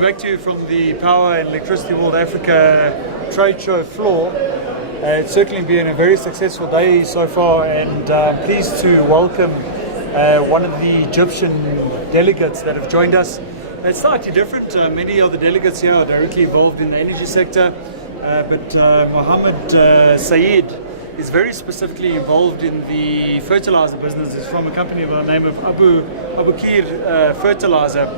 coming back to you from the Power and Electricity World Africa trade show floor. It's certainly been a very successful day so far, and I'm pleased to welcome one of the Egyptian delegates that have joined us. It's slightly different. Many of the delegates here are directly involved in the energy sector, but Mohamed Saied is very specifically involved in the fertilizer business. He's from a company by the name of Abu Kir Fertilizer,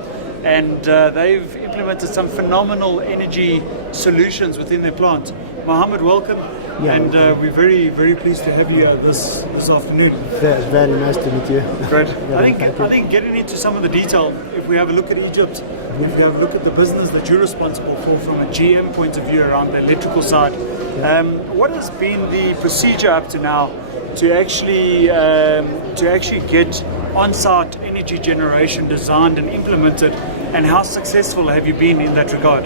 and they've implemented some phenomenal energy solutions within their plant. Mohamed, welcome. Yeah. And we're very, very pleased to have you this afternoon. Very nice to meet you. Great. I think getting into some of the detail, if we have a look at Egypt, if we have a look at the business that you're responsible for from a GM point of view around the electrical side, what has been the procedure up to now to actually get on-site energy generation designed and implemented, and how successful have you been in that regard?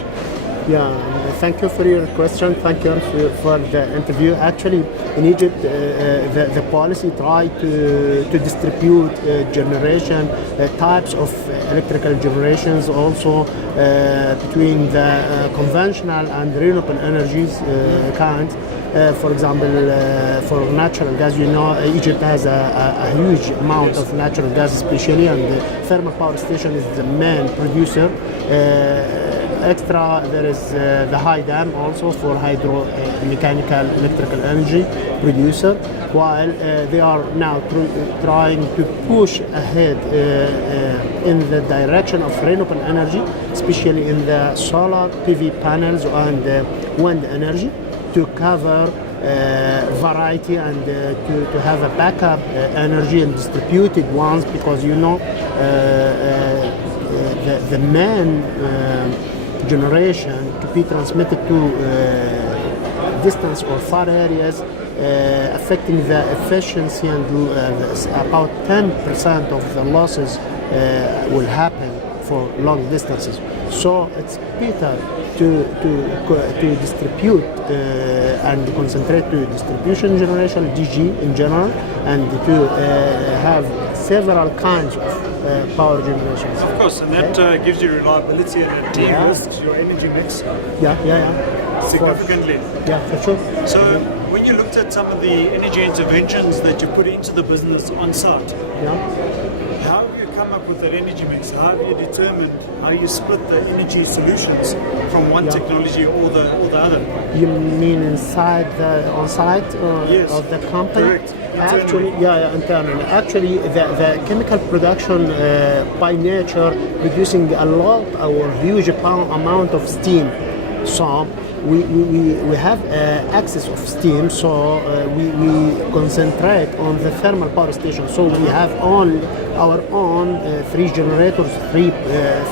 Yeah, thank you for your question. Thank you for the interview. Actually, in Egypt, the policy tried to distribute generation types of electrical generations also between the conventional and renewable energies kinds. For example, for natural gas, you know, Egypt has a huge amount of natural gas, especially, and the thermal power station is the main producer. Extra, there is the high dam also for hydro mechanical electrical energy producer, while they are now trying to push ahead in the direction of renewable energy, especially in the solar PV panels and wind energy, to cover variety and to have a backup energy and distributed ones, because you know the main generation to be transmitted to distance or far areas, affecting the efficiency, and about 10% of the losses will happen for long distances. So it's better to distribute and concentrate to distribution generation, DG in general, and to have several kinds of power generations. Of course, and that gives you reliability, and it de-risks your energy mix significantly. Yeah, for sure. So when you looked at some of the energy interventions that you put into the business on site, how have you come up with that energy mix? How have you determined how you split the energy solutions from one technology or the other? You mean inside on site of the company? Correct. Actually, internally. Actually, the chemical production by nature producing a lot or huge amount of steam. So we have access of steam. So we concentrate on the thermal power station. So we have our own 3 generators, 3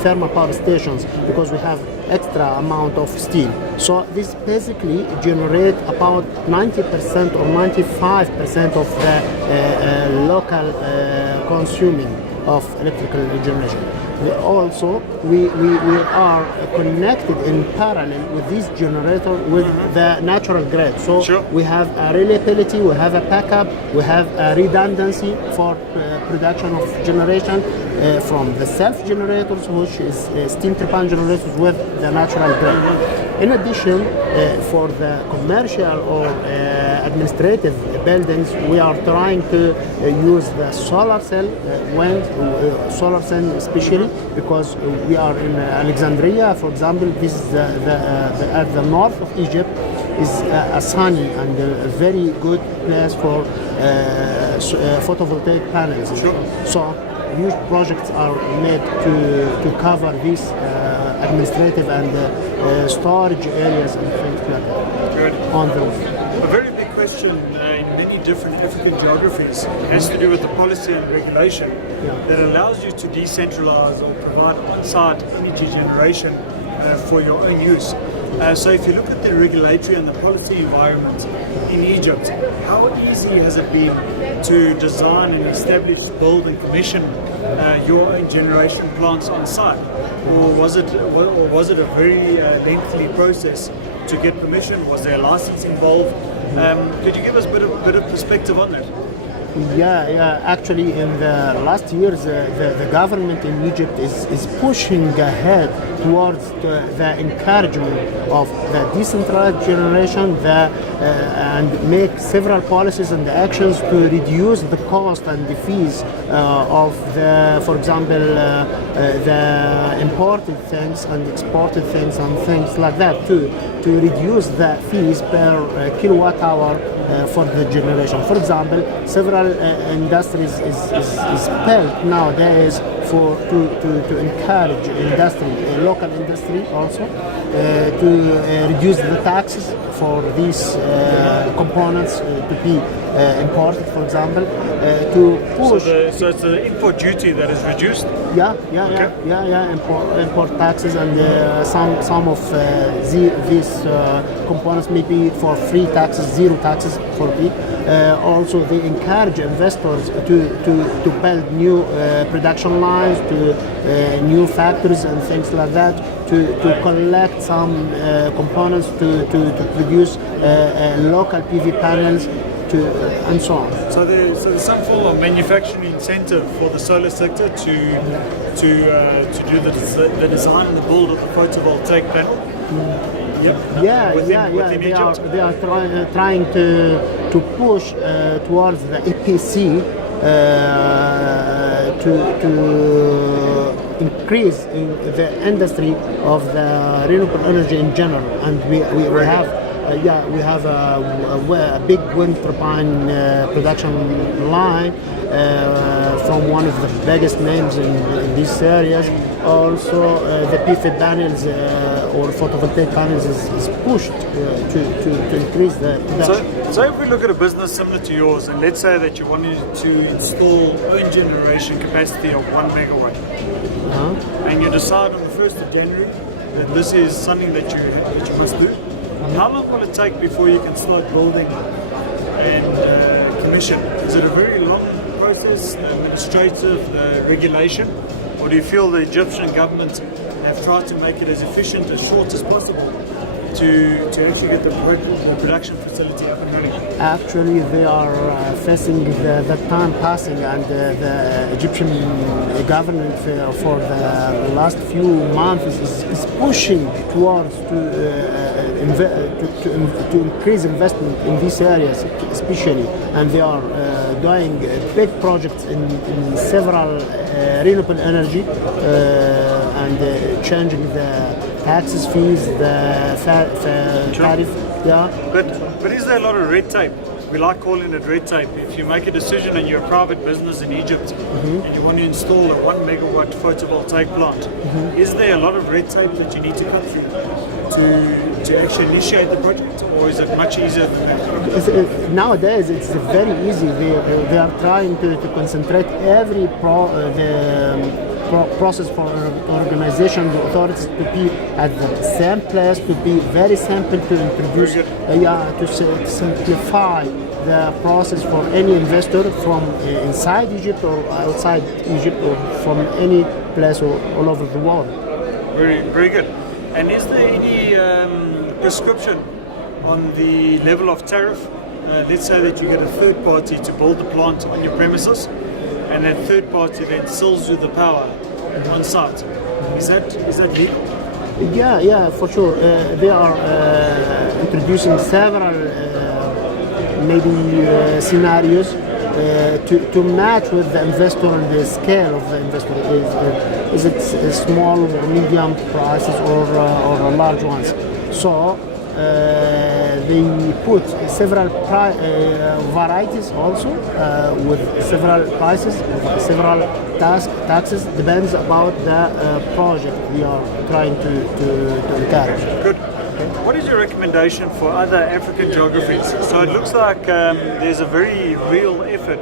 thermal power stations, because we have extra amount of steam. So this basically generate about 90% or 95% of the local consuming of electrical generation. Also, we are connected in parallel with this generator with the natural grid. So we have a reliability, we have a backup, we have a redundancy for production of generation from the self-generators, which is steam turbine generators, with the natural grid. In addition, for the commercial or administrative buildings, we are trying to use the solar cell, solar cell especially, because we are in Alexandria, for example. This is at the north of Egypt, is a sunny and a very good place for photovoltaic panels. So huge projects are made to cover these administrative and storage areas and things like that on the roof. A very big question in many different African geographies has to do with the policy and regulation that allows you to decentralize or provide on-site energy generation for your own use. So if you look at the regulatory and the policy environment in Egypt, how easy has it been to design and establish, build and commission your own generation plants on site? Or was it a very lengthy process to get permission? Was there a license involved? Could you give us a bit of perspective on that? Yeah. Actually, in the last years, the government in Egypt is pushing ahead towards the encouragement of the decentralized generation, and make several policies and actions to reduce the cost and the fees of the, for example, the imported things and exported things and things like that, to reduce the fees per kilowatt hour for the generation. For example, several industries is built nowadays to encourage industry, local industry also, to reduce the taxes for these components to be imported, for example, to push. So it's the import duty that is reduced? Import taxes, and some of these components may be for free taxes, zero taxes for me. Also, they encourage investors to build new production lines, to new factories and things like that, to collect some components to produce local PV panels, and so on. So there's some form of manufacturing incentive for the solar sector to do the design and the build of the photovoltaic panel. Within Egypt. They are trying to push towards the EPC to increase the industry of the renewable energy in general, and we have a big wind turbine production line from one of the biggest names in these areas. Also, the PV panels or photovoltaic panels is pushed to increase the production. So if we look at a business similar to yours, and let's say that you wanted to install own generation capacity of 1 megawatt, and you decide on the 1st of January that this is something that you must do, how long will it take before you can start building and commission? Is it a very long process, administrative, regulation? Or do you feel the Egyptian government have tried to make it as efficient, as short as possible to actually get the production facility up and running? Actually, they are facing the time passing, and the Egyptian government for the last few months is pushing towards to increase investment in these areas especially, and they are doing big projects in several renewable energy and changing the taxes, fees, the tariff. But is there a lot of red tape? We like calling it red tape. If you make a decision and you're a private business in Egypt and you want to install a 1 megawatt photovoltaic plant, is there a lot of red tape that you need to come through to actually initiate the project, or is it much easier than that? Nowadays, it's very easy. They are trying to concentrate every process for organization, the authorities to be at the same place, to be very simple to introduce, to simplify the process for any investor from inside Egypt or outside Egypt or from any place all over the world. Very, very good. And is there any prescription on the level of tariff? Let's say that you get a third party to build the plant on your premises, and that third party then sells you the power on site. Is that legal? Yeah, for sure. They are introducing several scenarios to match with the investor and the scale of the investor. Is it small or medium prices or large ones? So they put several varieties also with several prices, several taxes, depends about the project we are trying to encourage. Good. What is your recommendation for other African geographies? So it looks like there's a very real effort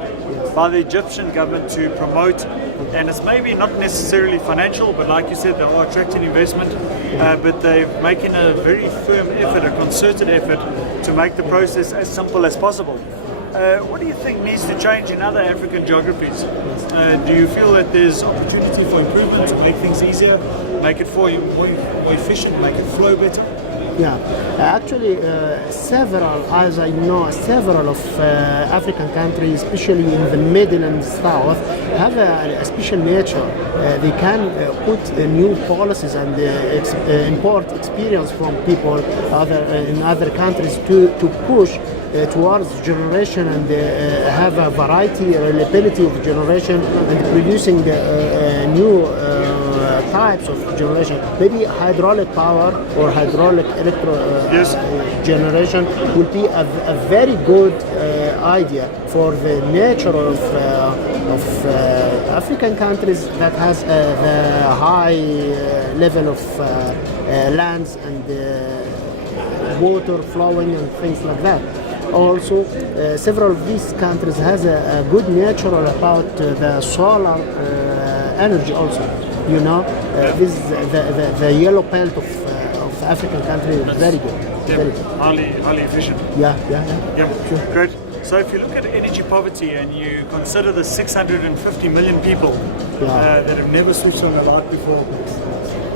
by the Egyptian government to promote, and it's maybe not necessarily financial, but like you said, they are attracting investment, but they're making a very firm effort, a concerted effort to make the process as simple as possible. What do you think needs to change in other African geographies? Do you feel that there's opportunity for improvement to make things easier, make it more efficient, make it flow better? Yeah, actually, as I know, several of African countries, especially in the middle and south, have a special nature. They can put new policies and import experience from people in other countries to push towards generation and have a variety, reliability of generation and producing new types of generation. Maybe hydraulic power or hydraulic generation will be a very good idea for the nature of African countries that has the high level of lands and water flowing and things like that. Also, several of these countries has a good nature about the solar energy also. You know, this the yellow belt of African country is very good. Yeah, very good. Highly efficient. Yeah. Sure. Great. So if you look at energy poverty and you consider the 650 million people that have never switched on a light before,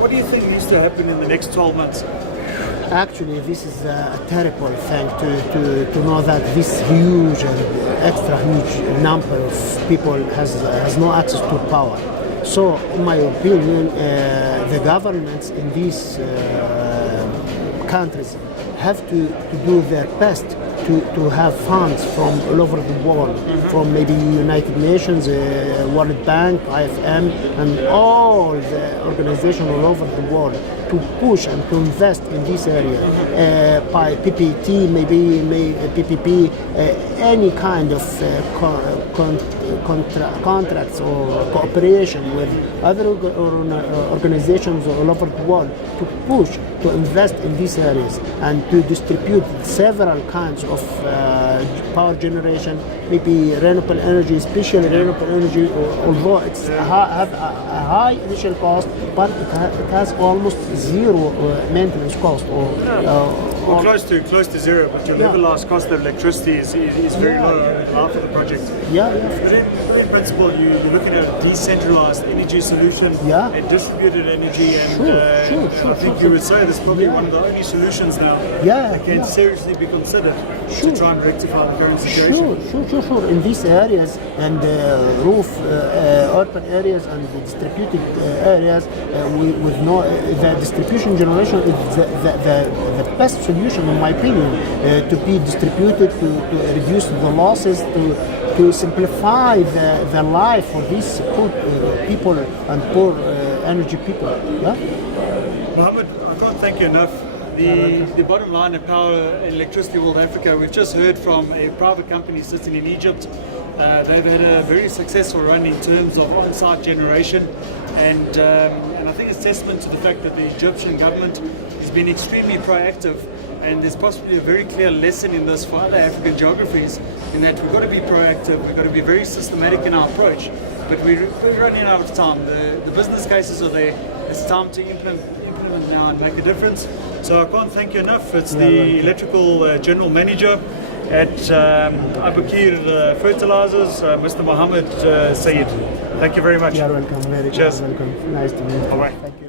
what do you think needs to happen in the next 12 months? Actually, this is a terrible thing to know that this huge and extra huge number of people has no access to power. So, in my opinion, the governments in these countries have to do their best to have funds from all over the world, from maybe United Nations, World Bank, IFM, and all the organizations all over the world to push and to invest in this area by PPT, maybe PPP, any kind of contracts or cooperation with other organizations all over the world to push to invest in these areas and to distribute several kinds of power generation, maybe renewable energy, especially renewable energy, although it's have a high initial cost, but it has almost zero maintenance cost or close to zero, but your levelized cost of electricity is very low after the project. But in principle, you're looking at a decentralized energy solution and distributed energy, and I think you would say this is probably one of the only solutions now that can seriously be considered to try and rectify the current situation. Sure. In these areas and urban areas and the distributed areas, with no the distribution generation is the best solution in my opinion to be distributed to reduce the losses to simplify the life for these poor people and poor energy people. Mohamed, I can't thank you enough. The bottom line of Power and Electricity World Africa, we've just heard from a private company sitting in Egypt. They've had a very successful run in terms of on-site generation, and I think it's testament to the fact that the Egyptian government has been extremely proactive, and there's possibly a very clear lesson in this for other African geographies, in that we've got to be proactive, we've got to be very systematic in our approach, but we're running out of time. The business cases are there, it's time to implement now and make a difference. So I can't thank you enough. It's the electrical general manager at Abukir Fertilizers, Mr. Mohamed Saied. Thank you very much. You're welcome. Very Cheers. welcome. Nice to meet you. All right. Thank you.